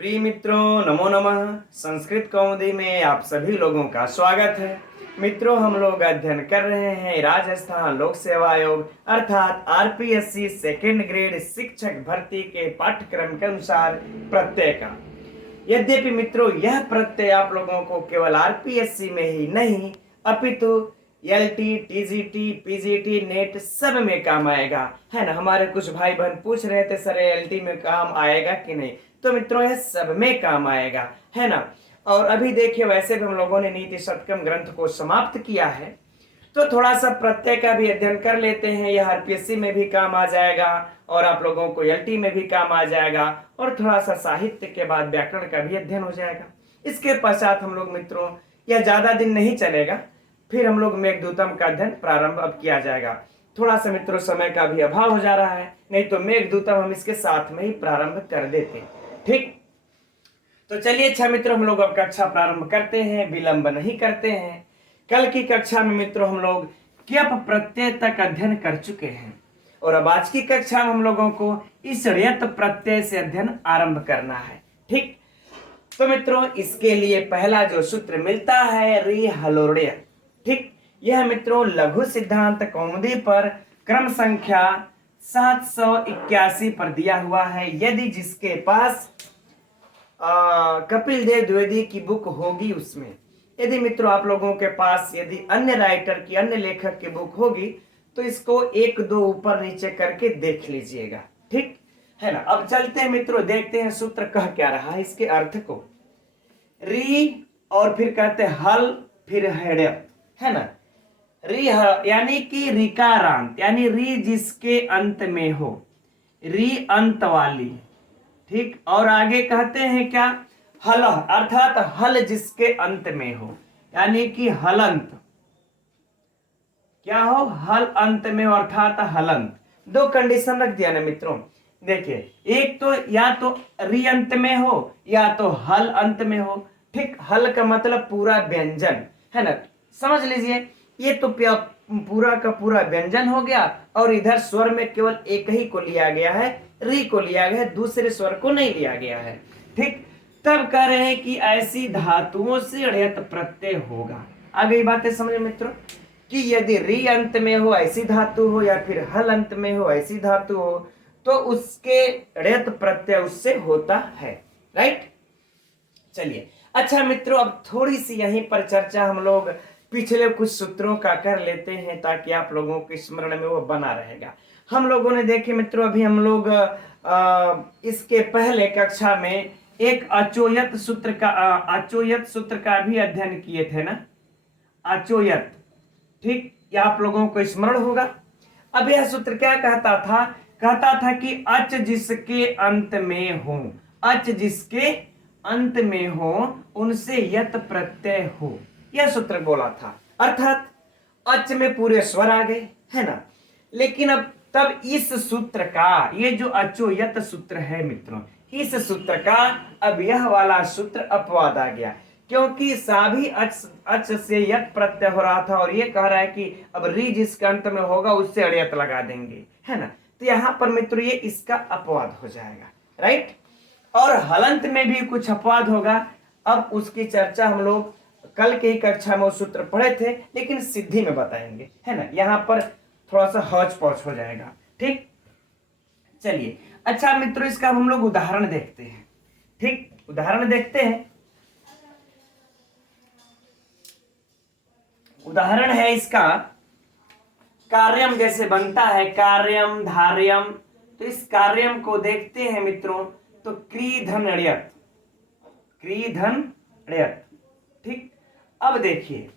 प्रिय मित्रों, नमो नमः। संस्कृत कौमुदी में आप सभी लोगों का स्वागत है। मित्रों, हम लोग अध्ययन कर रहे हैं राजस्थान लोक सेवा आयोग अर्थात आरपीएससी सेकेंड ग्रेड शिक्षक भर्ती के पाठ्यक्रम के अनुसार प्रत्यय का। यद्यपि मित्रों, यह प्रत्यय आप लोगों को केवल आरपीएससी में ही नहीं अपितु एलटी, टीजीटी, पीजीटी, नेट सब में काम आएगा, है ना। हमारे कुछ भाई बहन पूछ रहे थे सर एलटी में काम आएगा कि नहीं, तो मित्रों यह सब में काम आएगा, है ना। और अभी देखिए, वैसे भी हम लोगों ने नीति शतकम ग्रंथ को समाप्त किया है, तो थोड़ा सा प्रत्यय का भी अध्ययन कर लेते हैं। यह आरपीएससी में भी काम आ जाएगा और आप लोगों को एलटी में भी काम आ जाएगा, और थोड़ा सा साहित्य के बाद व्याकरण का भी अध्ययन हो जाएगा। इसके पश्चात हम लोग मित्रों, यह ज्यादा दिन नहीं चलेगा, फिर हम लोग मेघदूतम का अध्ययन प्रारंभ अब किया जाएगा। थोड़ा सा मित्रों समय का भी अभाव हो जा रहा है, नहीं तो मेघदूतम हम इसके साथ में ही प्रारंभ कर देते। ठीक, तो चलिए अच्छा मित्रों, हम लोग अब कक्षा प्रारंभ करते हैं, विलंब नहीं करते हैं। कल की कक्षा में मित्रों हम लोग क्यप प्रत्यय तक अध्ययन कर चुके हैं, और अब आज की कक्षा में हम लोगों को इस ण्यत प्रत्यय से अध्ययन आरंभ करना है। ठीक, तो मित्रों इसके लिए पहला जो सूत्र मिलता है री हलोड़य। ठीक, यह मित्रों लघु सिद्धांत कौमुदी पर क्रम संख्या 781 पर दिया हुआ है। यदि जिसके पास कपिल देव द्विवेदी की बुक होगी उसमें, यदि मित्रों आप लोगों के पास यदि अन्य राइटर की, अन्य लेखक की बुक होगी, तो इसको एक दो ऊपर नीचे करके देख लीजिएगा। ठीक है ना। अब चलते हैं मित्रों, देखते हैं सूत्र कह क्या रहा है, इसके अर्थ को। री और फिर कहते हैं हल, फिर हेड़, है ना। री यानी कि रिकारांत, यानी री जिसके अंत में हो, री अंत वाली। ठीक, और आगे कहते हैं क्या, हल अर्थात हल जिसके अंत में हो, यानी कि हलंत। क्या हो, हल अंत में हो अर्थात हलंत। दो कंडीशन रख दिया ना मित्रों। देखिए, एक तो या तो री अंत में हो या तो हल अंत में हो। ठीक, हल का मतलब पूरा व्यंजन, है ना। समझ लीजिए, ये तो पूरा का पूरा व्यंजन हो गया, और इधर स्वर में केवल एक ही को लिया गया है, री को लिया गया है, दूसरे स्वर को नहीं लिया गया है। ठीक, तब कह रहे हैं कि ऐसी धातुओं से ण्यत प्रत्यय होगा। आ गई बातें समझ मित्रों, कि यदि री अंत में हो ऐसी धातु हो या फिर हल अंत में हो ऐसी धातु हो, तो उसके ण्यत प्रत्यय उससे होता है। राइट, चलिए अच्छा मित्रों, अब थोड़ी सी यहीं पर चर्चा हम लोग पिछले कुछ सूत्रों का कर लेते हैं, ताकि आप लोगों के स्मरण में वो बना रहेगा। हम लोगों ने देखे मित्रों, अभी हम लोग इसके पहले कक्षा में एक अचोयत सूत्र का भी अध्ययन किए थे ना, अचोयत। ठीक, यह आप लोगों को स्मरण होगा। अब यह सूत्र क्या कहता था कि अच जिसके अंत में हो, अच जिसके अंत में हो उनसे यत प्रत्यय हो, यह सूत्र बोला था। अर्थात अच में पूरे स्वर आ गए, है ना। लेकिन अब तब इस सूत्र का, ये जो अचोयत सूत्र है मित्रों, इस सूत्र का अब यह वाला सूत्र अपवाद आ गया, क्योंकि सभी अच से यत प्रत्यय हो रहा था, और ये कह रहा है कि अब री जिसके अंत में होगा उससे अड़यत लगा देंगे, है ना। तो यहां पर मित्रों ये इसका अपवाद हो जाएगा। राइट, और हलंत में भी कुछ अपवाद होगा। अब उसकी चर्चा हम लोग कल के ही कक्षा में सूत्र पढ़े थे, लेकिन सिद्धि में बताएंगे, है ना। यहां पर थोड़ा सा हौच पौच हो जाएगा। ठीक, चलिए अच्छा मित्रों, इसका हम लोग उदाहरण देखते हैं। ठीक, उदाहरण देखते हैं। उदाहरण है इसका, कार्यम जैसे बनता है, कार्यम धार्यम। तो इस कार्यम को देखते हैं मित्रों, तो क्रीधन ण्यत, क्रीधन ण्यत। ठीक, अब देखिए,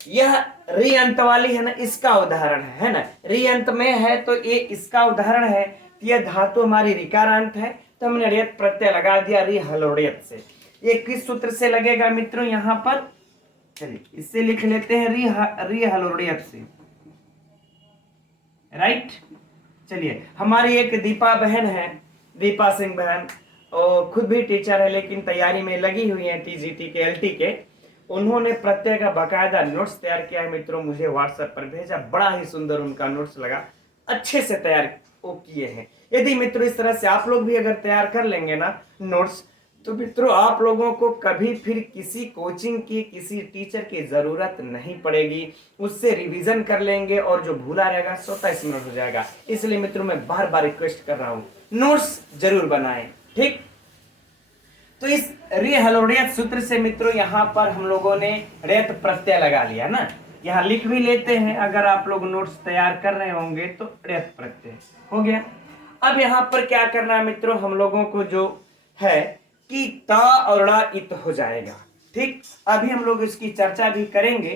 यह री अंत वाली है ना, इसका उदाहरण है ना। री अंत में है तो ये इसका उदाहरण है। यह धातु हमारी रिकारांत है, तो हमने ण्यत प्रत्यय लगा दिया री हलोड़यत से। ये किस सूत्र से लगेगा मित्रों, यहां पर चलिए इससे लिख लेते हैं, री हलोड़यत से। राइट, चलिए हमारी एक दीपा बहन है, दीपा सिंह बहन, और खुद भी टीचर है, लेकिन तैयारी में लगी हुई है टीजीटी के, एलटी के। उन्होंने प्रत्यय का बकायदा नोट्स तैयार किया है मित्रों, मुझे व्हाट्सएप पर भेजा, बड़ा ही सुंदर उनका नोट्स लगा, अच्छे से तैयार वो किए हैं। यदि मित्रों इस तरह से आप लोग भी अगर तैयार कर लेंगे ना नोट्स, तो मित्रों आप लोगों को कभी फिर किसी कोचिंग की, किसी टीचर की जरूरत नहीं पड़ेगी। उससे रिवीजन कर लेंगे और जो भूला रहेगा स्वतः स्मरण हो जाएगा। इसलिए मित्रों मैं बार बार रिक्वेस्ट कर रहा हूं, नोट्स जरूर बनाएं। ठीक, तो इस रे हलोड़ियत सूत्र से मित्रों यहाँ पर हम लोगों ने रेत प्रत्यय लगा लिया ना। यहाँ लिख भी लेते हैं, अगर आप लोग नोट्स तैयार कर रहे होंगे तो रेत प्रत्यय हो गया। अब यहाँ पर क्या करना है मित्रों, हम लोगों को जो है कि ता और ड़ा इत हो जाएगा। ठीक, अभी हम लोग इसकी चर्चा भी करेंगे।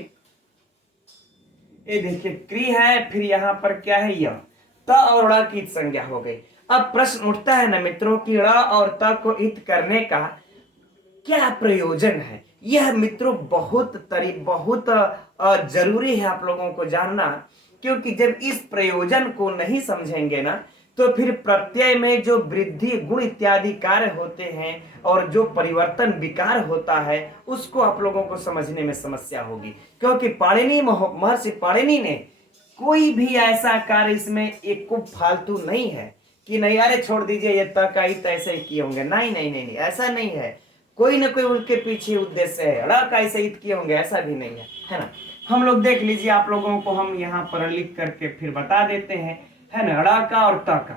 ये देखिए क्री है, फिर यहाँ पर क्या है, यह त और ड़ की संज्ञा हो गई। अब प्रश्न उठता है ना मित्रों कि ड़ और त को इत करने का क्या प्रयोजन है। यह मित्रों बहुत जरूरी है आप लोगों को जानना, क्योंकि जब इस प्रयोजन को नहीं समझेंगे ना तो फिर प्रत्यय में जो वृद्धि गुण इत्यादि कार्य होते हैं और जो परिवर्तन विकार होता है उसको आप लोगों को समझने में समस्या होगी। क्योंकि पाणिनि महर्षि पाणिनि ने कोई भी ऐसा कार्य इसमें एक को फालतू नहीं है कि नहीं अरे छोड़ दीजिए ये तक आई तो ऐसे ही किए होंगे। नहीं नहीं नहीं नहीं, ऐसा नहीं है। कोई ना कोई उनके पीछे उद्देश्य है, ड़ा का ऐसे हित किए होंगे ऐसा भी नहीं है ना। हम लोग देख लीजिए, आप लोगों को हम यहाँ पर लिख करके फिर बता देते हैं, है ना, ड़ा का और त का।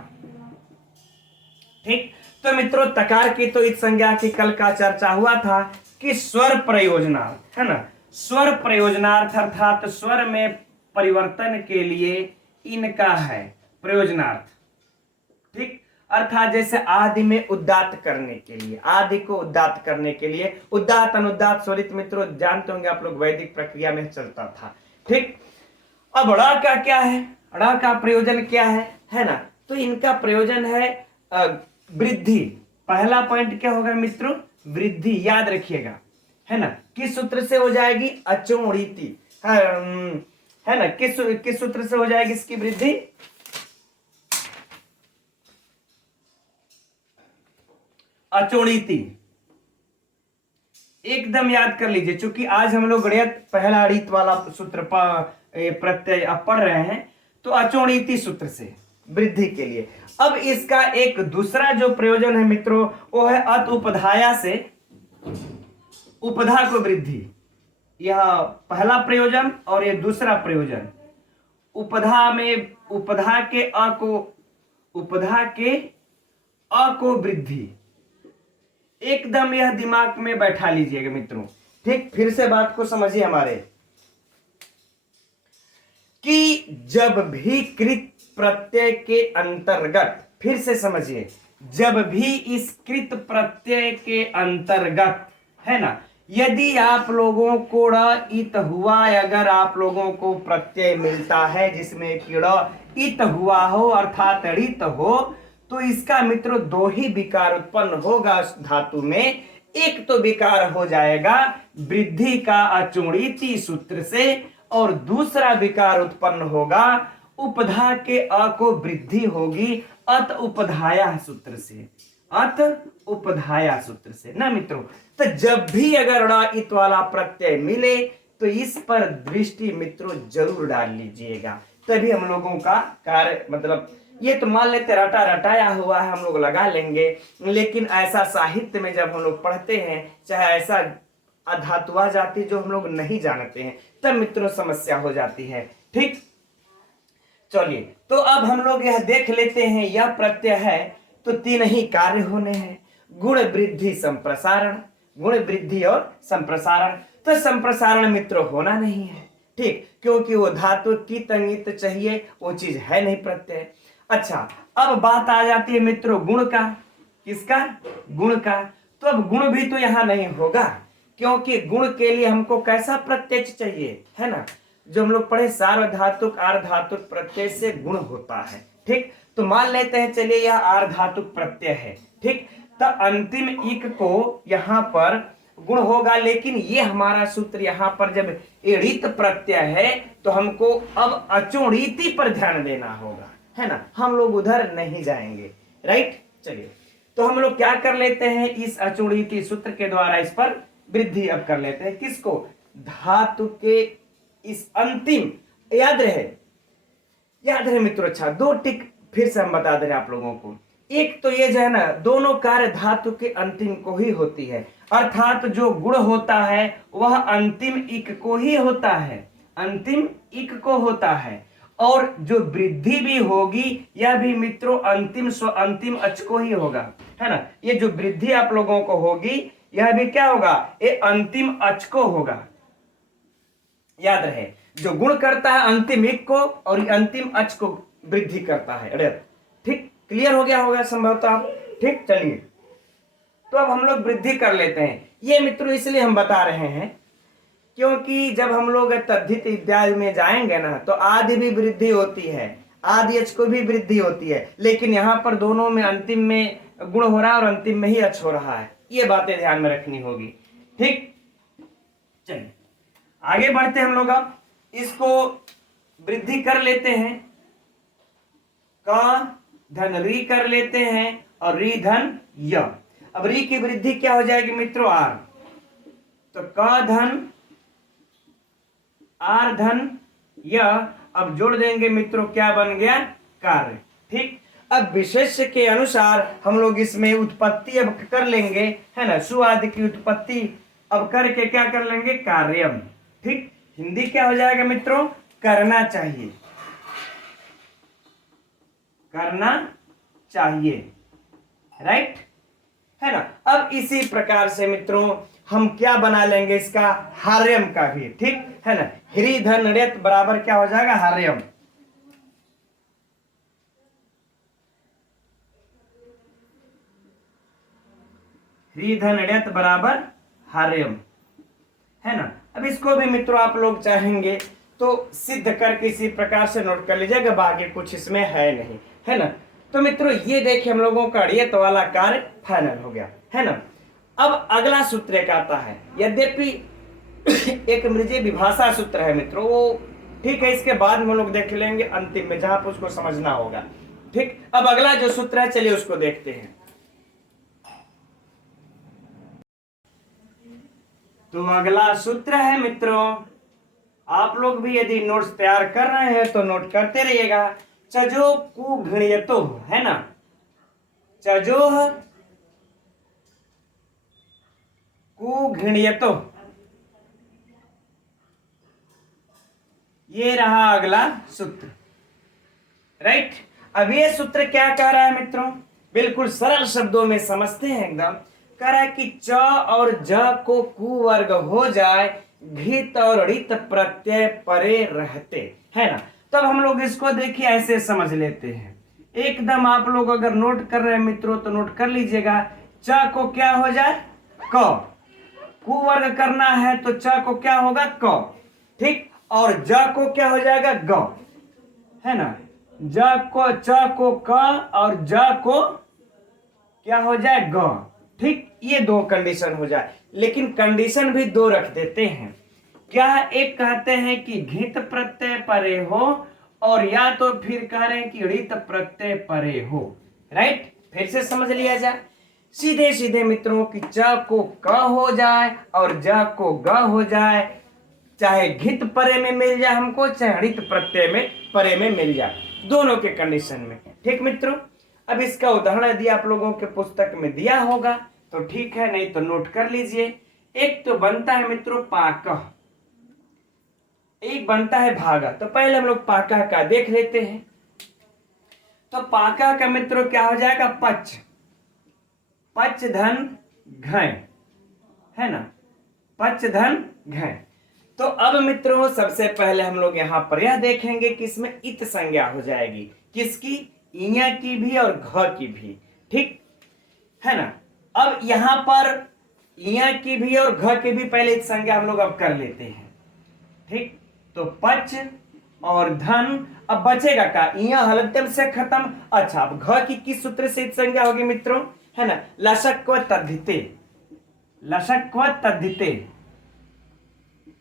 ठीक, तो मित्रों तकार की तो इस संज्ञा की कल का चर्चा हुआ था कि स्वर प्रयोजनार्थ, है ना, स्वर प्रयोजनार्थ अर्थात स्वर में परिवर्तन के लिए इनका है प्रयोजनार्थ। ठीक, अर्थात जैसे आदि में उदात्त करने के लिए, आदि को उदात्त करने के लिए उदात्त अनुदात्त स्वरित मित्रों जानते होंगे आप लोग, वैदिक प्रक्रिया में चलता था। ठीक, अब ड़ा का क्या है, ड़ा का प्रयोजन क्या है ना, तो इनका प्रयोजन है वृद्धि। पहला पॉइंट क्या होगा मित्रों, वृद्धि, याद रखिएगा, है ना। किस सूत्र से हो जाएगी, अचोणिति, है ना, किस सूत्र से हो जाएगी इसकी वृद्धि, अचोणिति। एकदम याद कर लीजिए, चूंकि आज हम लोग गणित पहला अड़ित वाला सूत्र प्रत्यय पढ़ रहे हैं, तो अचोणिति सूत्र से वृद्धि के लिए। अब इसका एक दूसरा जो प्रयोजन है मित्रों वो है अत उपधाया से उपधा को वृद्धि। यह पहला प्रयोजन और ये दूसरा प्रयोजन। उपधा में उपधा के अ को वृद्धि। एकदम यह दिमाग में बैठा लीजिएगा मित्रों। ठीक, फिर से बात को समझिए हमारे, कि जब भी कृत प्रत्यय के अंतर्गत, फिर से समझिए, जब भी इस कृत प्रत्यय के अंतर्गत, है ना, यदि आप लोगों को ड़ इत हुआ, अगर आप लोगों को प्रत्यय मिलता है जिसमें कि ड़ इत हुआ हो अर्थात ऋत हो, तो इसका मित्रों दो ही विकार उत्पन्न होगा धातु में। एक तो विकार हो जाएगा वृद्धि का अचोणिति सूत्र से, और दूसरा विकार उत्पन्न होगा उपधा के अ को वृद्धि होगी अत उपधाया सूत्र से, अत उपधाया सूत्र से ना मित्रों। तो जब भी अगर ड़ा इत वाला प्रत्यय मिले तो इस पर दृष्टि मित्रों जरूर डाल लीजिएगा, तभी हम लोगों का कार्य, मतलब ये तो मान लेते रटाया हुआ है हम लोग लगा लेंगे, लेकिन ऐसा साहित्य में जब हम लोग पढ़ते हैं, चाहे ऐसा अधातुआ जाति जो हम लोग नहीं जानते हैं, तब मित्रों समस्या हो जाती है। ठीक, चलिए तो अब हम लोग यह देख लेते हैं, यह प्रत्यय है तो तीन ही कार्य होने हैं, गुण वृद्धि संप्रसारण, गुण वृद्धि और संप्रसारण। तो संप्रसारण मित्रों होना नहीं है। ठीक, क्योंकि वो धातु की तंगित चाहिए, वो चीज है नहीं प्रत्यय। अच्छा, अब बात आ जाती है मित्रों गुण का। किसका, गुण का। तो अब गुण भी तो यहां नहीं होगा, क्योंकि गुण के लिए हमको कैसा प्रत्यय चाहिए, है ना, जो हम लोग पढ़े सार्वधातुक आर्धातुक प्रत्यय से गुण होता है। ठीक, तो मान लेते हैं चलिए यह आर्धातुक प्रत्यय है। ठीक, तो अंतिम इक को यहां पर गुण होगा, लेकिन ये हमारा सूत्र यहाँ पर जब ईड़ित प्रत्यय है तो हमको अब अचोणिति पर ध्यान देना होगा, है ना, हम लोग उधर नहीं जाएंगे। राइट, चलिए तो हम लोग क्या कर लेते हैं, इस अचोणिति सूत्र के द्वारा इस पर वृद्धि अब कर लेते हैं। किसको, धातु के इस अंतिम, याद रहे मित्रों। अच्छा, दो टिक फिर से हम बता दे रहे हैं आप लोगों को एक तो ये जो है ना, दोनों कार्य धातु के अंतिम को ही होती है, अर्थात जो गुण होता है वह अंतिम इक को ही होता है, अंतिम इक को होता है। और जो वृद्धि भी होगी यह भी मित्रों अंतिम स्व अंतिम अच को ही होगा, है ना। ये जो वृद्धि आप लोगों को होगी यह भी क्या होगा, ये अंतिम अच को होगा। याद रहे, जो गुण करता है अंतिम एक को और अंतिम अच को वृद्धि करता है। अरे ठीक, क्लियर हो गया होगा संभवतः। ठीक, चलिए तो अब हम लोग वृद्धि कर लेते हैं। ये मित्रों इसलिए हम बता रहे हैं क्योंकि जब हम लोग तद्धित इत्यादि में जाएंगे ना तो आदि भी वृद्धि होती है, आदि अच को भी वृद्धि होती है, लेकिन यहाँ पर दोनों में अंतिम में गुण हो रहा है और अंतिम में ही अच हो रहा है। ये बातें ध्यान में रखनी होगी। ठीक, चलिए आगे बढ़ते हम लोग। अब इसको वृद्धि कर लेते हैं, का धन री कर लेते हैं और री धन य। अब री की वृद्धि क्या हो जाएगी मित्रों, आर। तो का धन आर धन य, अब जोड़ देंगे मित्रों, क्या बन गया, कार्य। ठीक, अब विशेष्य के अनुसार हम लोग इसमें उत्पत्ति अब कर लेंगे, है ना, सु आदि की उत्पत्ति अब करके क्या कर लेंगे, कार्यम। ठीक, हिंदी क्या हो जाएगा मित्रों, करना चाहिए, करना चाहिए, राइट, है ना। अब इसी प्रकार से मित्रों हम क्या बना लेंगे, इसका हार्यम का भी, ठीक है ना। ह्री धन ण्यत बराबर क्या हो जाएगा, हार्यम। ह्री धन ण्यत बराबर हार्यम, है ना। अब इसको भी मित्रों आप लोग चाहेंगे तो सिद्ध करके इसी प्रकार से नोट कर लीजिएगा, बाकी कुछ इसमें है नहीं, है ना। तो मित्रों ये देखिए हम लोगों का ण्यत वाला कार्य फाइनल हो गया, है ना। अब अगला सूत्र एक आता है, यद्यपि एक मृजीय विभाषा सूत्र है मित्रों, वो ठीक है, इसके बाद में लोग देख लेंगे अंतिम में जहां पर उसको समझना होगा। ठीक, अब अगला जो सूत्र है चलिए उसको देखते हैं। तो अगला सूत्र है मित्रों, आप लोग भी यदि नोट्स तैयार कर रहे हैं तो नोट करते रहिएगा। चजो कु घृण्यतो, है ना, चजोह कु घृण्यतो, ये रहा अगला सूत्र, राइट। अब ये सूत्र क्या कह रहा है मित्रों, बिल्कुल सरल शब्दों में समझते हैं एकदम। कह रहा है कि च और ज को कुवर्ग हो जाए, घित और ऋत प्रत्यय परे रहते, है ना। तब हम लोग इसको देखिए ऐसे समझ लेते हैं, एकदम आप लोग अगर नोट कर रहे हैं मित्रों तो नोट कर लीजिएगा। च को क्या हो जाए, क, कुवर्ग करना है तो च को क्या होगा, क, ठीक, और ज को क्या हो जाएगा, ग, है ना। ज को च को क और ज को क्या हो जाए, ग, ठीक। ये दो कंडीशन हो जाए, लेकिन कंडीशन भी दो रख देते हैं। क्या, एक कहते हैं कि घित प्रत्यय परे हो, और या तो फिर कह रहे हैं कि ऋत प्रत्यय परे हो, राइट। फिर से समझ लिया जाए, सीधे सीधे मित्रों कि च को क हो जाए और ज को ग हो जाए, चाहे घित परे में मिल जाए हमको, चाहे ऋत प्रत्यय में परे में मिल जाए, दोनों के कंडीशन में। ठीक मित्रों, अब इसका उदाहरण यदि आप लोगों के पुस्तक में दिया होगा तो ठीक है, नहीं तो नोट कर लीजिए। एक तो बनता है मित्रों पाकह, एक बनता है भागा। तो पहले हम लोग पाकह का देख लेते हैं। तो पाकह का मित्रों क्या हो जाएगा, पच, पच धन घय, है ना, पच धन घय। तो अब मित्रों सबसे पहले हम लोग यहां पर यह देखेंगे कि इसमें इत संज्ञा हो जाएगी, किसकी, इया की भी और घ की भी, ठीक है ना। अब यहां पर इया की भी और घ की भी पहले इत संज्ञा हम लोग अब कर लेते हैं, ठीक। तो पच और धन, अब बचेगा का, इया हलंत्यम से खत्म। अच्छा, अब घ की किस सूत्र से इत संज्ञा होगी मित्रों, है ना, लशक्व तद्धिते, लशक्व तद्धिते,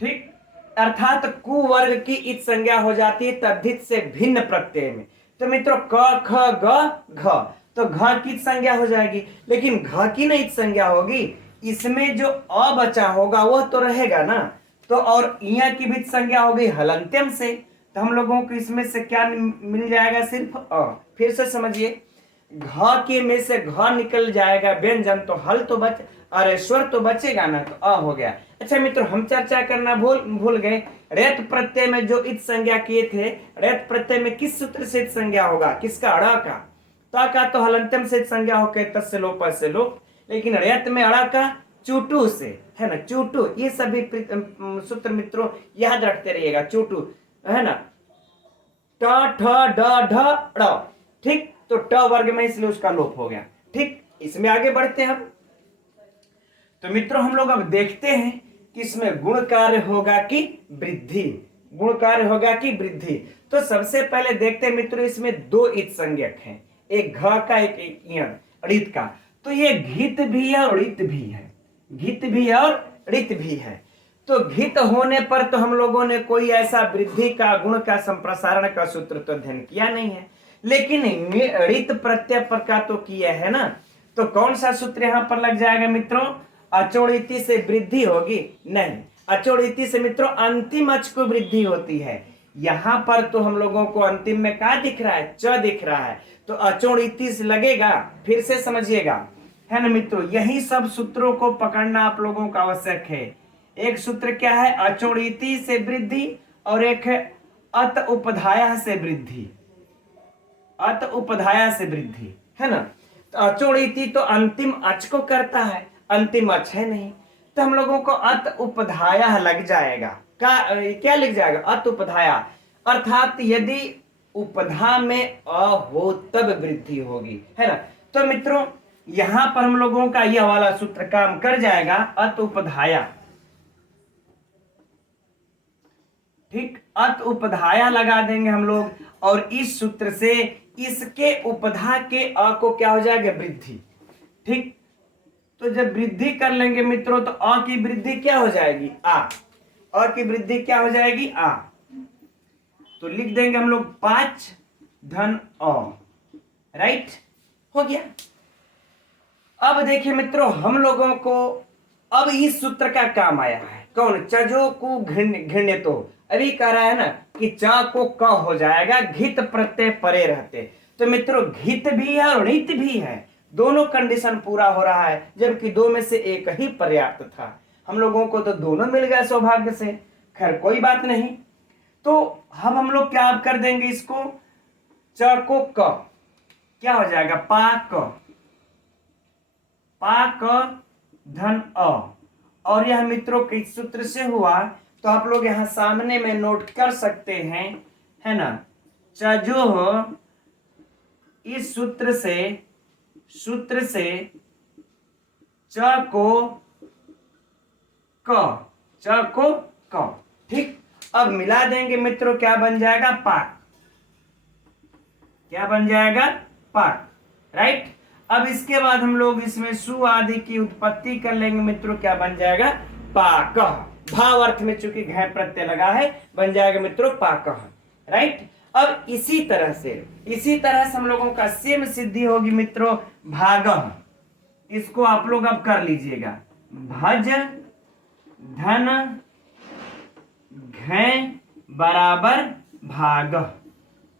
ठीक। अर्थात कुवर्ग की इत संज्ञा हो जाती है तद्धित से भिन्न प्रत्यय में। तो मित्रों क ख ग घ, तो घ की संज्ञा हो जाएगी, लेकिन घ की नहीं संज्ञा होगी, इसमें जो अ बचा होगा वह तो रहेगा ना। तो और इया की भी संज्ञा होगी हलंत्यम से, तो हम लोगों को इसमें से क्या मिल जाएगा, सिर्फ अ। फिर से समझिए, घ के में से घ निकल जाएगा व्यंजन, तो हल तो बच, अरे स्वर तो बचेगा ना, तो अ हो गया। अच्छा मित्रों, हम चर्चा करना भूल गए, रेत प्रत्यय में जो इत संज्ञा किए थे, रेत प्रत्यय में किस सूत्र से इत संज्ञा होगा, किसका, अड़ा का। त का तो हलंतम से इत संज्ञा होके तस्य लोप से लोप, लेकिन रेत में अड़ा का चूटू से, है ना, चूटू। ये सभी सूत्र मित्रों याद रखते रहिएगा, चूटू, है ना, ट ठ ड ढ ड़, ठीक, तो ट वर्ग में इसलिए उसका लोप हो गया। ठीक, इसमें आगे बढ़ते हैं हम। तो मित्रों हम लोग अब देखते हैं कि इसमें गुण कार्य होगा कि वृद्धि, गुण कार्य होगा कि वृद्धि। तो सबसे पहले देखते हैं मित्रों, इसमें दो इत संज्ञक हैं, एक घ का एक ऋत का। तो ये घित भी है और ऋत भी है, घित भी है और ऋत भी है। तो घित होने पर तो हम लोगों ने कोई ऐसा वृद्धि का, गुण का, संप्रसारण का सूत्र तो अध्ययन किया नहीं है, लेकिन ऋत प्रत्यय पर का तो किया है ना। तो कौन सा सूत्र यहां पर लग जाएगा मित्रों, अचोड़िति से वृद्धि होगी, नहीं, अचोड़िति से मित्रों अंतिम अच को वृद्धि होती है। यहां पर तो हम लोगों को अंतिम में क्या दिख रहा है, च दिख रहा है, तो अचोड़िति से लगेगा। फिर से समझिएगा, है ना मित्रों, यही सब सूत्रों को पकड़ना आप लोगों का आवश्यक है। एक सूत्र क्या है, अचोड़िति से वृद्धि, और एक है अत उपधाया से वृद्धि, अत उपधाया से वृद्धि, है ना। तो अचोड़िति तो अंतिम अच को करता है, अंतिम अच है नहीं, तो हम लोगों को अत उपधाया लग जाएगा। क्या लिख जाएगा, अत उपधाया, अर्थात यदि उपधा में अ हो तब वृद्धि होगी, है ना। तो मित्रों यहां पर हम लोगों का यह वाला सूत्र काम कर जाएगा, अत उपधाया, ठीक, अत उपधाया लगा देंगे हम लोग, और इस सूत्र से इसके उपधा के अ को क्या हो जाएगा, वृद्धि। ठीक, तो जब वृद्धि कर लेंगे मित्रों, तो अ की वृद्धि क्या हो जाएगी, आ, अ की वृद्धि क्या हो जाएगी, आ। तो लिख देंगे हम लोग 5 धन अ, राइट, हो गया। अब देखिए मित्रों, हम लोगों को अब इस सूत्र का काम आया है, कौन, चजो को घृण्य, तो अभी कह रहा है ना कि च को क हो जाएगा, घित प्रत्यय परे रहते। तो मित्रों घित भी है और ऋत भी है, दोनों कंडीशन पूरा हो रहा है, जबकि दो में से एक ही पर्याप्त था। हम लोगों को तो दोनों मिल गए सौभाग्य से, खैर कोई बात नहीं। तो हम लोग क्या कर देंगे इसको, च को क, क्या हो जाएगा, पाक धन अ, और यह मित्रों किस सूत्र से हुआ, तो आप लोग यहां सामने में नोट कर सकते हैं, है ना, चजो, इस सूत्र से च को क, ठीक। अब मिला देंगे मित्रों, क्या बन जाएगा, पाक, क्या बन जाएगा, पाक, राइट। अब इसके बाद हम लोग इसमें सु आदि की उत्पत्ति कर लेंगे मित्रों, क्या बन जाएगा, पाक, भाव अर्थ में चूंकि घ प्रत्यय लगा है, बन जाएगा मित्रों पाक, राइट। अब इसी तरह से हम लोगों का सेम सिद्धि होगी मित्रों, भाग, इसको आप लोग अब कर लीजिएगा, भज धन घ बराबर भाग,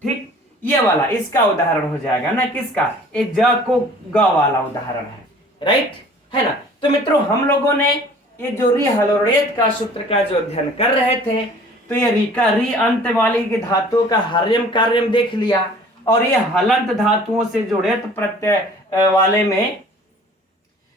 ठीक, ये वाला इसका उदाहरण हो जाएगा ना, किसका, ये ज को ग वाला उदाहरण है, राइट, है ना। तो मित्रों हम लोगों ने ये जो री हलोरेत का सूत्र का जो अध्ययन कर रहे थे, तो ये री अंत वाली की धातुओं का हर्यम कार्यम देख लिया, और ये हलंत धातुओं से जो रेत प्रत्यय वाले में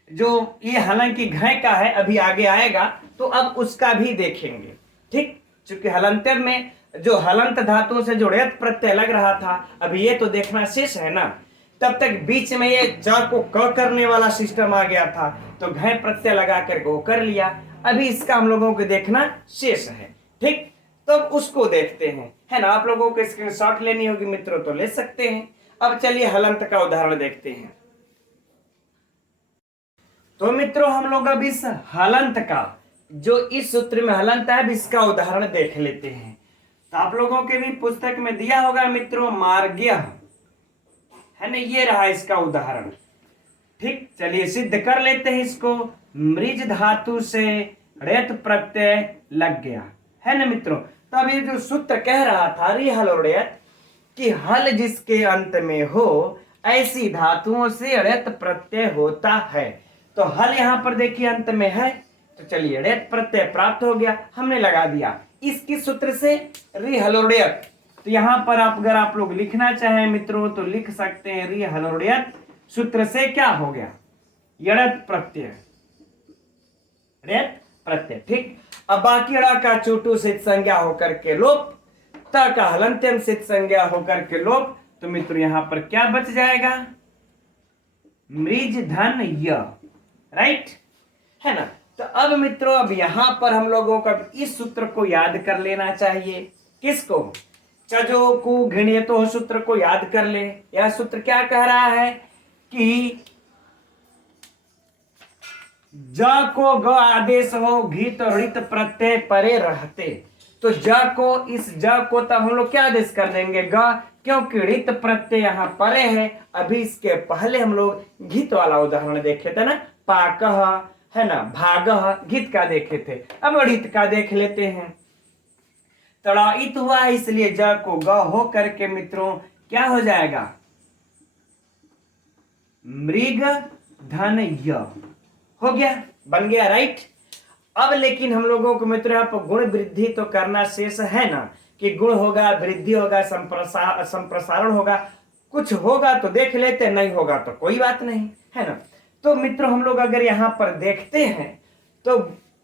जो ये हालांकि घय का है, अभी आगे आएगा, तो अब उसका भी देखेंगे, ठीक। चूंकि हलंतर में जो हलंत धातुओं से जो रेत प्रत्यय लग रहा था, अभी ये तो देखना शेष है ना, तब तक बीच में ये च को क करने वाला सिस्टम आ गया था, तो घय प्रत्यय लगा करके वो कर लिया, अभी इसका हम लोगों को देखना शेष है, ठीक। तो उसको देखते हैं, है ना। आप लोगों को स्क्रीनशॉट लेनी होगी मित्रों तो ले सकते हैं। अब चलिए हलंत का उदाहरण देखते हैं। तो मित्रों हम लोग अब इस हलंत का, जो इस सूत्र में हलंत है, अब इसका उदाहरण देख लेते हैं। तो आप लोगों के भी पुस्तक में दिया होगा मित्रों, मार्ग्य, है ना, ये रहा इसका उदाहरण, ठीक। चलिए सिद्ध कर लेते हैं इसको, मृज धातु से रेत प्रत्यय लग गया, है ना मित्रों। तो अब ये जो सूत्र कह रहा था री हल और रेत, कि हल जिसके अंत में हो ऐसी धातुओं से ड़ेत प्रत्यय होता है। तो हल यहां पर देखिए अंत में है, तो चलिए ड़ेत प्रत्यय प्राप्त हो गया, हमने लगा दिया इसके सूत्र से री हलोड़ियत। तो यहां पर अगर आप लोग लिखना चाहें मित्रों तो लिख सकते हैं री हलोड़ियत सूत्र से क्या हो गया, यड़त प्रत्यय, ड़ेत प्रत्यय। ठीक, अब बाकी ड़ का चोटू सिद्ध संज्ञा होकर के लोप, त का हलंत्यम सिद्ध संज्ञा होकर के लोप, तो मित्रों यहां पर क्या बच जाएगा, मृज धन य, राइट है ना। तो अब मित्रों अब यहां पर हम लोगों को इस सूत्र को याद कर लेना चाहिए, किसको, चजो को घृणीयतो सूत्र को याद कर ले। यह सूत्र क्या कह रहा है कि ज को ग आदेश हो, घित और ऋत प्रत्यय परे रहते। तो ज को, इस ज को तब हम लोग क्या आदेश कर देंगे, ग, क्योंकि ऋत प्रत्यय यहाँ परे है। अभी इसके पहले हम लोग घित वाला उदाहरण देखे थे ना, पाकह है ना, भागह, घित का देखे थे, अब ऋत का देख लेते हैं। तड़ाइत हुआ इसलिए ज को ग हो करके मित्रों क्या हो जाएगा, मृग धन य हो गया, बन गया, राइट। अब लेकिन हम लोगों को मित्रों यहाँ पर गुण वृद्धि तो करना शेष है ना, कि गुण होगा, वृद्धि होगा, संप्रसारण होगा, कुछ होगा तो देख लेते, नहीं होगा तो कोई बात नहीं, है ना। तो मित्रों हम लोग अगर यहाँ पर देखते हैं तो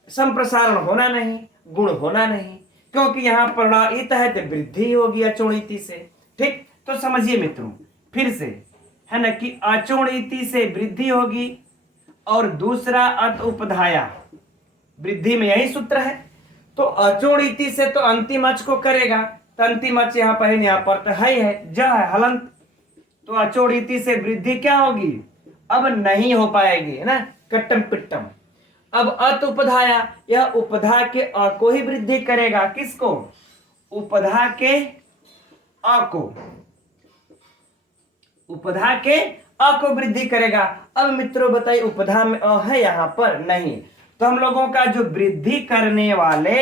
संप्रसारण होना नहीं, गुण होना नहीं, क्योंकि यहाँ पर इत है तो वृद्धि होगी अचोणिति से। ठीक, तो समझिए मित्रों फिर से, है ना, कि अचोणिति से वृद्धि होगी और दूसरा अत उपधाया, वृद्धि में यही सूत्र है। तो अचोणिति से तो अंतिम अच को करेगा, तो अंतिम अच यहाँ पर यहाँ पर तो है ज है हलंत, तो अचोणिति से वृद्धि क्या होगी, अब नहीं हो पाएगी, है ना, कट्टम पिट्टम। अब अत उपधाया, यह उपधा के अ को ही वृद्धि करेगा, किसको, उपधा के अ को, उपधा के अ को वृद्धि करेगा। अब मित्रों बताइए उपधा में अ है यहाँ पर नहीं, तो हम लोगों का जो वृद्धि करने वाले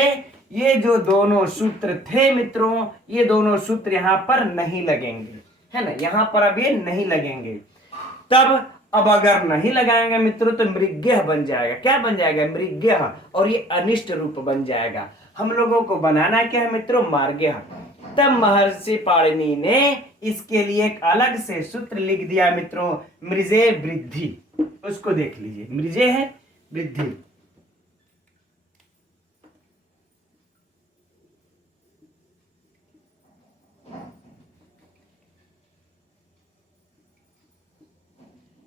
ये जो दोनों सूत्र थे मित्रों, ये दोनों सूत्र यहाँ पर नहीं लगेंगे, है ना, यहाँ पर अब ये नहीं लगेंगे। तब अब अगर नहीं लगाएंगे मित्रों तो मृग्यः बन जाएगा, क्या बन जाएगा, मृग्यः, और ये अनिष्ट रूप बन जाएगा। हम लोगों को बनाना क्या है मित्रों, मार्ग्यः। तब महर्षि पाणिनि ने इसके लिए एक अलग से सूत्र लिख दिया मित्रों, मृजे वृद्धि, उसको देख लीजिए, मृजे है वृद्धि।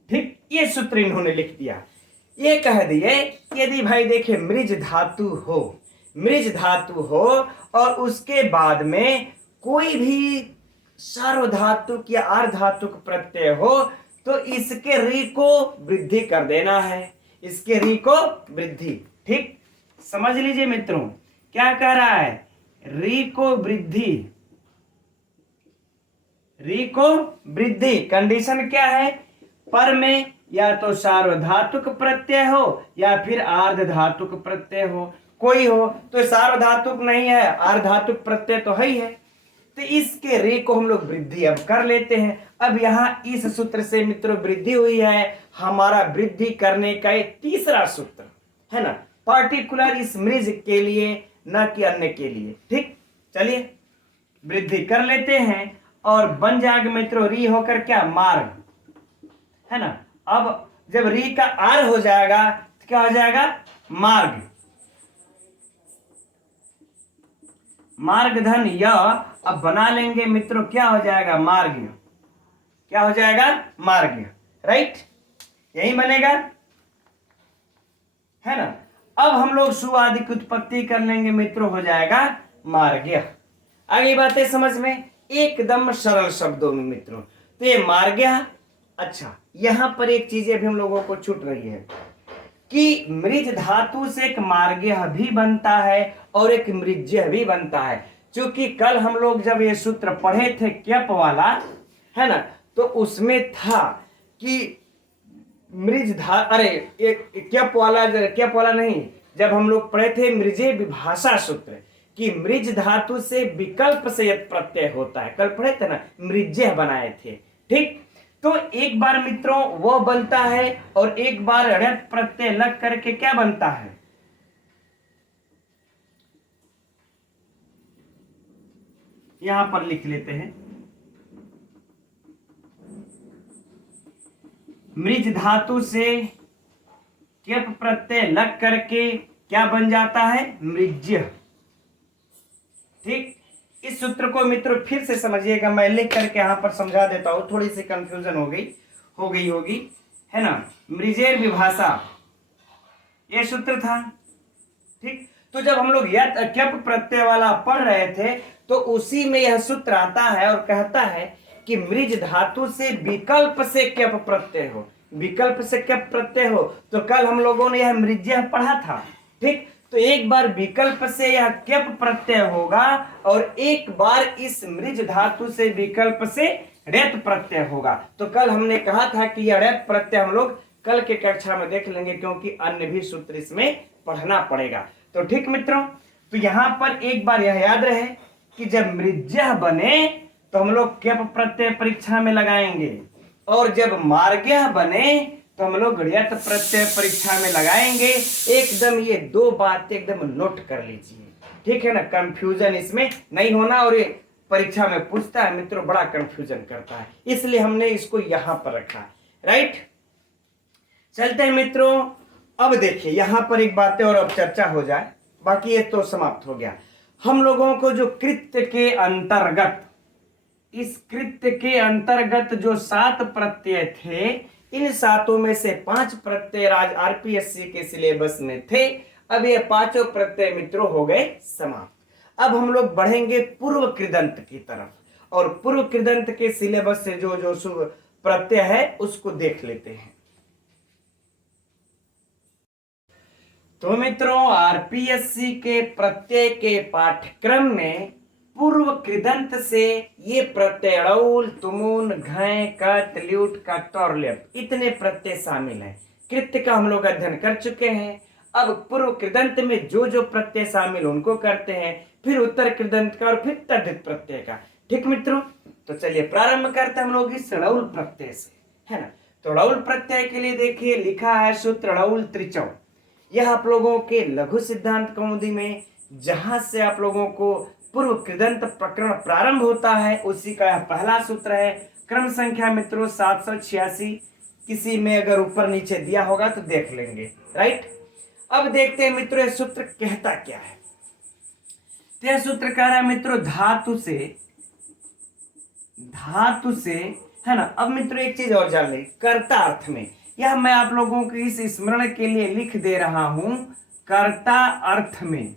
ठीक, ये सूत्र इन्होंने लिख दिया, ये कह दिए यदि भाई देखे मृज धातु हो, मृज धातु हो और उसके बाद में कोई भी सार्वधातुक या अर्धातुक प्रत्यय हो तो इसके री को वृद्धि कर देना है, इसके री को वृद्धि। ठीक, समझ लीजिए मित्रों क्या कह रहा है, री को वृद्धि, री को वृद्धि। कंडीशन क्या है, पर में या तो सार्वधातुक प्रत्यय हो या फिर अर्धधातुक प्रत्यय हो, कोई हो, तो सार्वधातुक नहीं है, अर्धधातुक प्रत्यय तो है ही है, तो इसके रे को हम लोग वृद्धि अब कर लेते हैं। अब यहाँ इस सूत्र से मित्रों वृद्धि हुई है, हमारा वृद्धि करने का एक तीसरा सूत्र है ना, पार्टिकुलर इस मृज के लिए न कि अन्य के लिए। ठीक, चलिए वृद्धि कर लेते हैं और बन जाएगा मित्रों री होकर क्या, मार्ग, है ना। अब जब री का आर हो जाएगा तो क्या हो जाएगा, मार्ग, मार्ग धन य। अब बना लेंगे मित्रों क्या हो जाएगा, मार्ग, क्या हो जाएगा, मार्ग, राइट, यही बनेगा, है ना। अब हम लोग सु आदि की उत्पत्ति कर लेंगे मित्रों, हो जाएगा मार्ग्य। आगे बातें समझ में एकदम सरल शब्दों में मित्रों, तो ये मार्ग्य। अच्छा, यहां पर एक चीज अभी हम लोगों को छूट रही है कि मृज धातु से एक मार्ग्य भी बनता है और एक मृज्य भी बनता है। क्योंकि कल हम लोग जब ये सूत्र पढ़े थे क्यप वाला, है ना, तो उसमें था कि मृज क्यप वाला नहीं, जब हम लोग पढ़े थे मृजे विभाषा सूत्र कि मृज धातु से विकल्प से यद प्रत्यय होता है, कल पढ़े थे ना, मृज्य बनाए थे। ठीक, तो एक बार मित्रों वो बनता है और एक बार ड़यत प्रत्यय लग करके क्या बनता है, यहां पर लिख लेते हैं। मृज धातु से केप प्रत्यय लग करके क्या बन जाता है, मृज्य। ठीक, इस सूत्र को मित्रों फिर से समझिएगा, मैं लिख करके यहां पर समझा देता हूं, थोड़ी सी कंफ्यूजन हो गई होगी, है ना। मृजेर विभाषा ये सूत्र था। ठीक, तो जब हम लोग यत क्यप प्रत्यय वाला पढ़ रहे थे तो उसी में यह सूत्र आता है और कहता है कि मृज धातु से विकल्प से क्यप प्रत्यय हो, विकल्प से क्यप प्रत्यय हो। तो कल हम लोगों ने यह मृज्य पढ़ा था। ठीक, तो एक बार विकल्प से यह क्यप प्रत्यय होगा और एक बार इस मृज धातु से विकल्प से ड़यत प्रत्यय होगा। तो कल हमने कहा था कि यह ड़यत प्रत्यय हम लोग कल के कक्षा में देख लेंगे, क्योंकि अन्य भी सूत्र इसमें पढ़ना पड़ेगा। तो ठीक मित्रों, तो यहां पर एक बार यह याद रहे कि जब मृज्य बने तो हम लोग क्यप प्रत्यय परीक्षा में लगाएंगे, और जब मार्ग्य बने तो हम लोग ड़यत प्रत्यय परीक्षा में लगाएंगे। एकदम ये दो बातें एकदम नोट कर लीजिए, ठीक है ना, कंफ्यूजन इसमें नहीं होना। और ये परीक्षा में पूछता है मित्रों, बड़ा कंफ्यूजन करता है, इसलिए हमने इसको यहां पर रखा, राइट। चलते हैं मित्रों, अब देखिए यहां पर एक बातें और अब चर्चा हो जाए, बाकी ये तो समाप्त हो गया। हम लोगों को जो कृत्य के अंतर्गत, इस कृत्य के अंतर्गत जो 7 प्रत्यय थे, इन 7 में से 5 प्रत्यय आज आरपीएससी के सिलेबस में थे। अब ये 5 प्रत्यय मित्रों हो गए समाप्त। अब हम लोग बढ़ेंगे पूर्व कृदंत की तरफ, और पूर्व कृदंत के सिलेबस से जो जो प्रत्यय है उसको देख लेते हैं। तो मित्रों, आरपीएससी के प्रत्यय के पाठ्यक्रम में पूर्व कृदंत से ये प्रत्यय ड़उल, तुमुन, घय, कट, ल्यूट, कट और लेप, इतने प्रत्यय शामिल हैं। कृत्य का हम लोग अध्ययन कर चुके हैं। अब पूर्व कृदंत में जो जो प्रत्यय शामिल उनको करते हैं, फिर उत्तर कृदंत का और फिर तद्धित प्रत्यय का। ठीक मित्रों, तो चलिए प्रारंभ करते हैं हम लोग इस ड़उल प्रत्यय से, है ना। तो ड़उल प्रत्यय के लिए देखिए लिखा है सूत्र ड़उल त्रिचौ। यह आप लोगों के लघु सिद्धांत कौमुदी में जहां से आप लोगों को पूर्व कृदंत प्रकरण प्रारंभ होता है, उसी का यह पहला सूत्र है। क्रम संख्या मित्रों 786, किसी में अगर ऊपर नीचे दिया होगा तो देख लेंगे, राइट। अब देखते हैं मित्रों यह सूत्र कहता क्या है। तो यह सूत्र कह रहा है मित्रों धातु से, है ना। अब मित्रों एक चीज और जान ले, कर्ता अर्थ में, यह मैं आप लोगों को इस स्मरण के लिए लिख दे रहा हूं, कर्ता अर्थ में,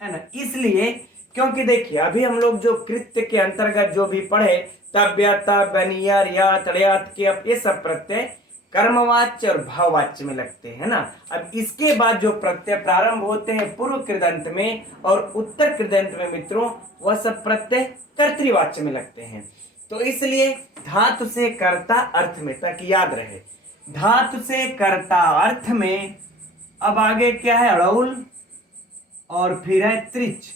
है ना। इसलिए क्योंकि देखिए अभी हम लोग जो कृत्य के अंतर्गत जो भी पढ़े, तब्य, तब, बनियर, यत, ड़यत के, अब ये सब प्रत्यय कर्मवाच्य और भाववाच्य में लगते हैं ना। अब इसके बाद जो प्रत्यय प्रारंभ होते हैं पूर्व कृदंत में और उत्तर कृदंत में मित्रों, वह सब प्रत्यय कर्तृवाच्य में लगते हैं। तो इसलिए धातु से कर्ता अर्थ में, ताकि याद रहे, धातु से कर्ता अर्थ में। अब आगे क्या है, ड़उल और फिर है त्रिच,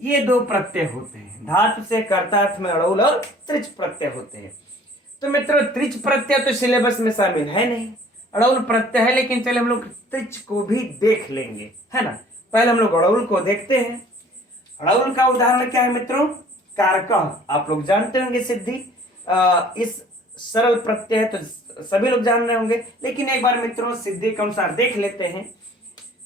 ये दो प्रत्यय होते हैं। धातु से कर्ता अर्थ में ड़उल और त्रिच प्रत्यय होते हैं। तो मित्रों त्रिच प्रत्यय तो सिलेबस में शामिल है नहीं, ड़उल प्रत्यय है, लेकिन चले हम लोग त्रिच को भी देख लेंगे, है ना। पहले हम लोग ड़उल को देखते हैं। ड़उल का उदाहरण क्या है मित्रों, कारक, आप लोग जानते होंगे सिद्धि, इस सरल प्रत्यय है तो सभी लोग जान रहे होंगे, लेकिन एक बार मित्रों सिद्धि के अनुसार देख लेते हैं,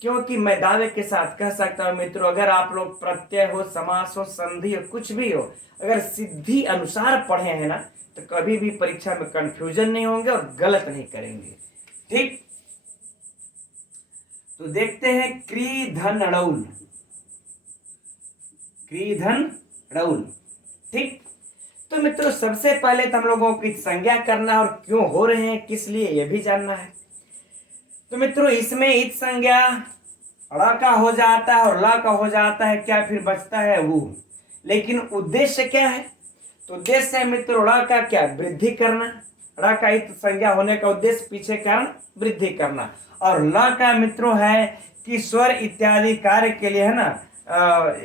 क्योंकि मैं दावे के साथ कह सकता हूं मित्रों, अगर आप लोग प्रत्यय हो, समास हो, संधि हो, कुछ भी हो, अगर सिद्धि अनुसार पढ़े हैं ना, तो कभी भी परीक्षा में कंफ्यूजन नहीं होंगे और गलत नहीं करेंगे। ठीक, तो देखते हैं क्री धन ड़उल, क्री धन ड़उल। ठीक, तो मित्रों सबसे पहले तो हम लोगों को संज्ञा करना और क्यों हो रहे हैं, किस लिए, यह भी जानना है। तो मित्रों इसमें इत संज्ञा ड़ का हो जाता है और ल का हो जाता है, क्या फिर बचता है वो, लेकिन उद्देश्य क्या है, तो उद्देश्य है मित्रों ड़ का क्या, वृद्धि करना। ड़ का इत संज्ञा होने का उद्देश्य पीछे कारण वृद्धि करना, और ल का मित्रों है कि स्वर इत्यादि कार्य के लिए, है ना,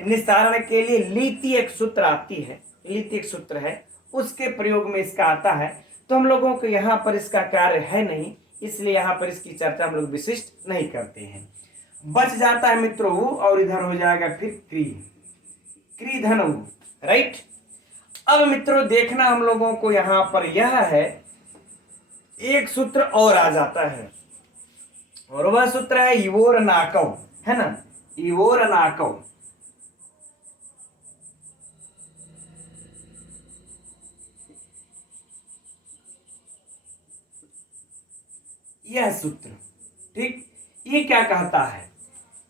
निस्तारण के लिए लीति एक सूत्र आती है, लीति एक सूत्र है, उसके प्रयोग में इसका आता है। तो हम लोगों को यहाँ पर इसका कार्य है नहीं, इसलिए यहाँ पर इसकी चर्चा हम लोग विशिष्ट नहीं करते हैं। बच जाता है मित्रों ऊ, और इधर हो जाएगा फिर क्री, क्री धन ऊ, राइट। अब मित्रों देखना हम लोगों को यहाँ पर यह है, एक सूत्र और आ जाता है, और वह सूत्र है इवोर नाकव, है ना, इवोर नाकव। यह सूत्र, ठीक, ये क्या कहता है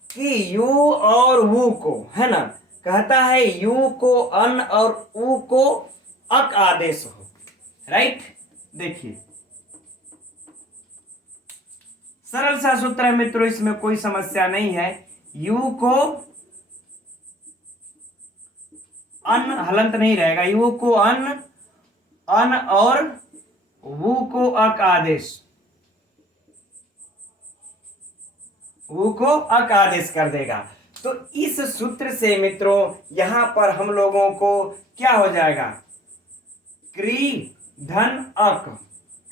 कि यू और वू को, है ना, कहता है यू को अन और ऊ को अक आदेश हो, राइट। देखिए सरल सा सूत्र है मित्रों, इसमें कोई समस्या नहीं है। यू को अन, हलंत नहीं रहेगा, यू को अन, अन और वू को अक आदेश, वू को अक आदेश कर देगा। तो इस सूत्र से मित्रों यहां पर हम लोगों को क्या हो जाएगा, क्री धन अक,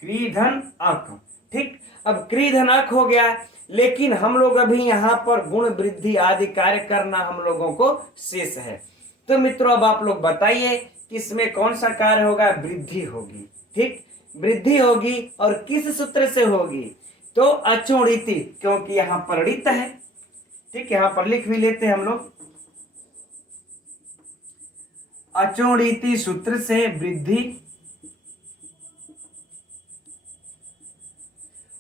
क्री धन अक, ठीक। अब क्री धन अक हो गया, लेकिन हम लोग अभी यहां पर गुण वृद्धि आदि कार्य करना हम लोगों को शेष है। तो मित्रों अब आप लोग बताइए कि इसमें कौन सा कार्य होगा, वृद्धि होगी, ठीक, वृद्धि होगी। और किस सूत्र से होगी, तो अचुणिति, क्योंकि यहां पर ऋत है, ठीक, यहां पर लिख भी लेते हैं हम लोग, अचुणिति सूत्र से वृद्धि।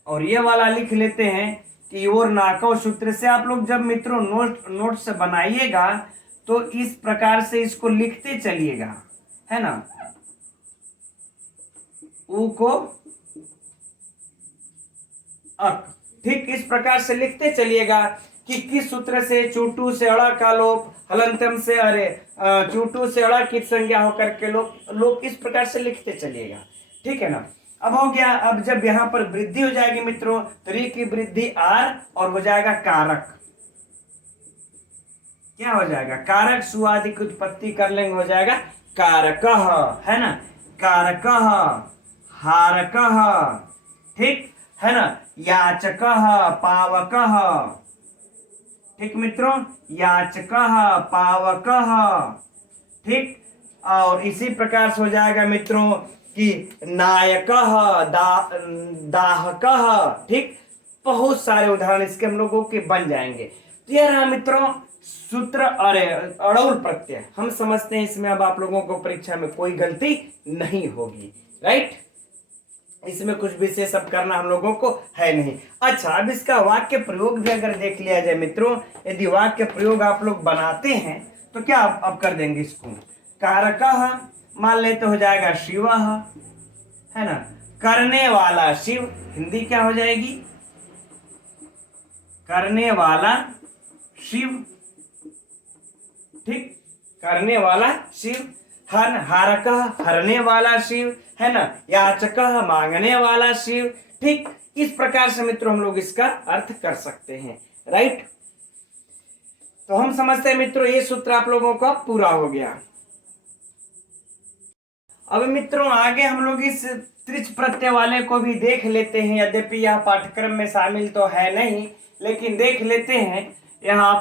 और ये वाला लिख लेते हैं कि और नाकव सूत्र से। आप लोग जब मित्रों नोट से बनाइएगा तो इस प्रकार से इसको लिखते चलिएगा, है ना, ऊ को अक, ठीक, इस प्रकार से लिखते चलिएगा कि किस सूत्र से, चूटू से अड़ा का लोप, हलंतम से अरे चूटू से अड़ा की संज्ञा होकर के लोप इस प्रकार से लिखते चलिएगा, ठीक है ना। अब हो गया, अब जब यहां पर वृद्धि हो जाएगी मित्रों तो री की वृद्धि आर और हो जाएगा कारक, क्या हो जाएगा, कारक, सुआदि की उत्पत्ति कर लेंगे, हो जाएगा कारक, है ना, कारक, हारक, ठीक है ना, याचक, पावक, ठीक मित्रों, याचक, पावक, ठीक। और इसी प्रकार से हो जाएगा मित्रों कि नायक, दाहक, ठीक, बहुत सारे उदाहरण इसके हम लोगों के बन जाएंगे। तो यह रहा मित्रों सूत्र अरे अड़ौल प्रत्यय, हम समझते हैं इसमें अब आप लोगों को परीक्षा में कोई गलती नहीं होगी, राइट, इसमें कुछ विशेष अब करना हम लोगों को है नहीं। अच्छा, अब इसका वाक्य प्रयोग भी अगर देख लिया जाए मित्रों, यदि वाक्य प्रयोग आप लोग बनाते हैं तो क्या अब कर देंगे इसको, कारक मान ले तो हो जाएगा शिव, है ना, करने वाला शिव, हिंदी क्या हो जाएगी, करने वाला शिव, ठीक, करने वाला शिव, हर, हारक, हरने वाला शिव, है ना, याचक, मांगने वाला शिव, ठीक। इस प्रकार से मित्रों हम लोग इसका अर्थ कर सकते हैं, राइट। तो हम समझते हैं मित्रों ये सूत्र आप लोगों का पूरा हो गया। अब मित्रों आगे हम लोग इस त्रिच प्रत्यय वाले को भी देख लेते हैं, यद्यपि यह पाठ्यक्रम में शामिल तो है नहीं, लेकिन देख लेते हैं, यह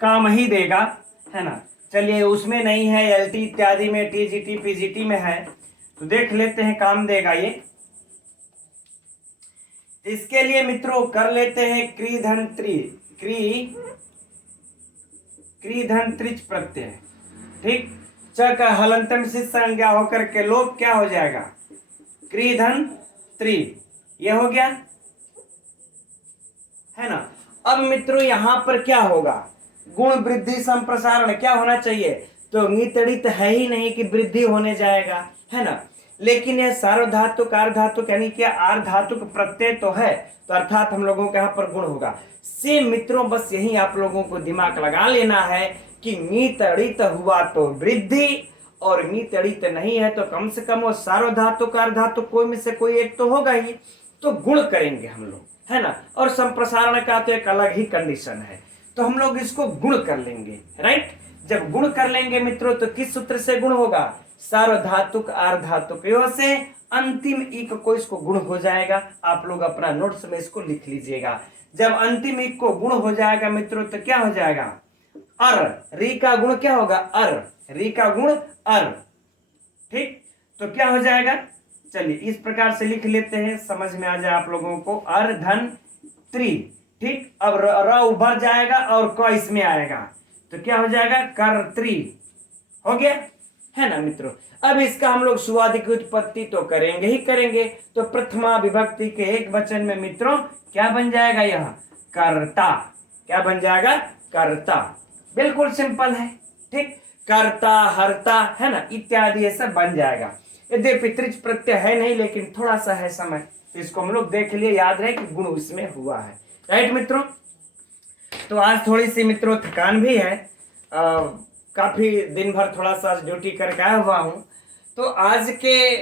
काम ही देगा, है ना। चलिए, उसमें नहीं है, एलटी इत्यादि में, टीजीटी पीजीटी में है, तो देख लेते हैं, काम देगा ये। इसके लिए मित्रों कर लेते हैं क्री धन त्रि, क्री धन त्रिच प्रत्यय, ठीक, च का हलंतम से संज्ञा होकर के लोप क्या हो जाएगा, क्री धन त्रि, ये हो गया, है ना। अब मित्रों यहां पर क्या होगा, गुण वृद्धि संप्रसारण क्या होना चाहिए, तो नितड़ित है ही नहीं कि वृद्धि होने जाएगा, है ना। लेकिन यह सार्वधातुक आर्धातुक यानी कि आर्धातुक प्रत्यय तो है, तो अर्थात हम लोगों के यहाँ पर गुण होगा। से मित्रों बस यही आप लोगों को दिमाग लगा लेना है कि नितड़ित हुआ तो वृद्धि, और नितड़ित नहीं है तो कम से कम वो सार्वधातुक आर्धातुक कोई में से कोई एक तो होगा ही, तो गुण करेंगे हम लोग, है ना। और संप्रसारण का तो एक अलग ही कंडीशन है, तो हम लोग इसको गुण कर लेंगे, राइट। जब गुण कर लेंगे मित्रों तो किस सूत्र से गुण होगा, सार्वधातुक आर्धातुक यो से अंतिम इक को इसको गुण हो जाएगा। आप लोग अपना नोट्स में इसको लिख लीजिएगा। जब अंतिम इक को गुण हो जाएगा मित्रों तो क्या हो जाएगा, अर, री का गुण क्या होगा, अर, री का गुण अर, ठीक, तो क्या हो जाएगा, चलिए इस प्रकार से लिख लेते हैं, समझ में आ जाए आप लोगों को, अर धन त्री, ठीक। अब र उभर जाएगा और क इसमें आएगा तो क्या हो जाएगा, कर्त्री, हो गया है ना मित्रों। अब इसका हम लोग सुवादि की उत्पत्ति तो करेंगे ही करेंगे, तो प्रथमा विभक्ति के एक वचन में मित्रों क्या बन जाएगा, यह कर्ता, क्या बन जाएगा, कर्ता, बिल्कुल सिंपल है, ठीक, कर्ता, हर्ता, है ना, इत्यादि ये सब बन जाएगा। यद्यपि त्रिच प्रत्यय है नहीं लेकिन थोड़ा सा है समय, तो इसको हम लोग देख लिए, याद रहे कि गुण उसमें हुआ है, राइट मित्रों। तो आज थोड़ी सी मित्रों थकान भी है, काफी दिन भर थोड़ा सा ड्यूटी करके आया हुआ हूं, तो आज के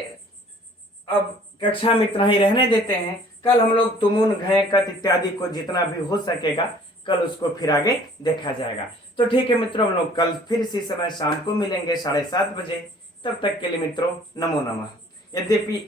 अब कक्षा में इतना ही रहने देते हैं। कल हम लोग तुमुन, घय, कत इत्यादि को जितना भी हो सकेगा कल उसको फिर आगे देखा जाएगा। तो ठीक है मित्रों, हम लोग कल फिर इसी समय शाम को मिलेंगे 7:30 बजे। तब तक के लिए मित्रों नमो नमः। यद्यपि